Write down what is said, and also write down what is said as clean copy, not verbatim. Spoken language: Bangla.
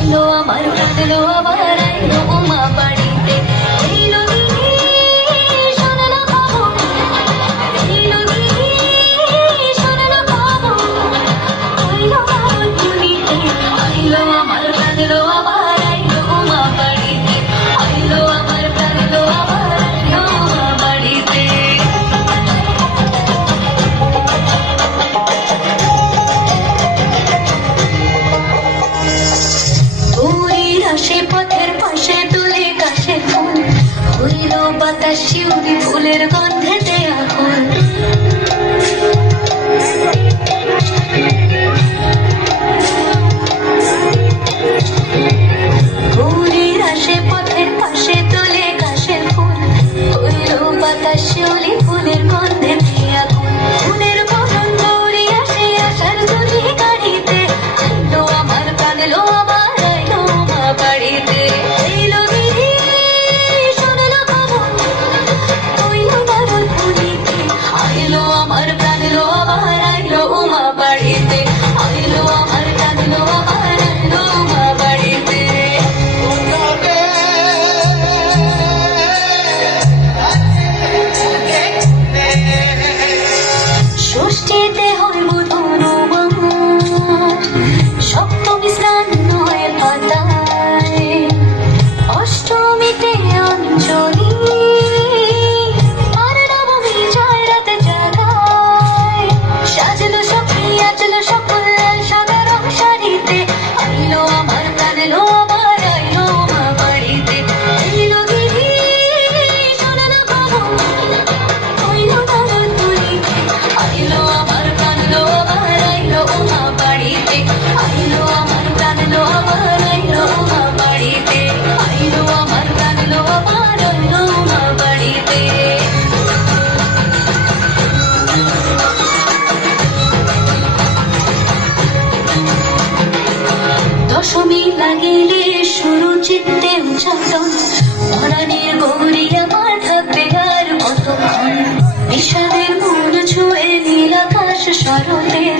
আইলো আমার কাঁদলো আবার আইলো উমা বাড়িতে এইলো গিয়ে শোনালো খবর এইলো গিয়ে শোনালো খবর আইলো আমার দুনিতে আইলো আমার কাঁদলো আবার আইলো উমা বাড়িতে আইলো আমার কাঁদলো আবার আইলো উমা বাড়িতে আশে পথের পাশে তুলে কাশের ফুল হইল বাতাস শিউলি ফুলের গন্ধেতে আকুল গৌরীর আশে পথের পাশে তুলে কাশের ফুল হইল বাতাস শিউলি ফুলের গন্ধেতে আকুল ফুলের বরণ গৌরী আসে আসার জুলি গাড়িতে আইলো আমার কাঁদলো আবার আইলো মা বাড়িতে এইলো গিয়ে শোনালো খবর হইলো বারণ পুলিতে আইলো আমার কাঁদলো আবার আইলো উমা বাড়িতে আইলো আমার কাঁদলো আবার আইলো উমা বাড়িতে ষষ্ঠীতে হয় বুধনু বাহু সপ্তমী স্নান হয় পাতায় অষ্টমীতে অঞ্জলি আর নবমী জয় রাতে জাগায় সাজলো সখী আজলো সকল সাধারণ শাড়িতে আইলো আমার কাঁদলো আবার আইলো মা বাড়িতে এইলো গিয়ে শোনালো খবর হইলো বারণ পুলিতে আইলো আমার কাঁদলো আবার আইলো উমা বাড়িতে আইলো আমার কাঁদলো আবার আইলো উমা বাড়িতে আইলো আমার কাঁদলো আবার আইলো উমা বাড়িতে দশমী লাগিলে শুরু চিত্তে উচ্চাটন পরাণের গৌরী আমার থাকবে আর কতক্ষণ বিষাদের মন ছুঁয়ে নীল আকাশ শরতের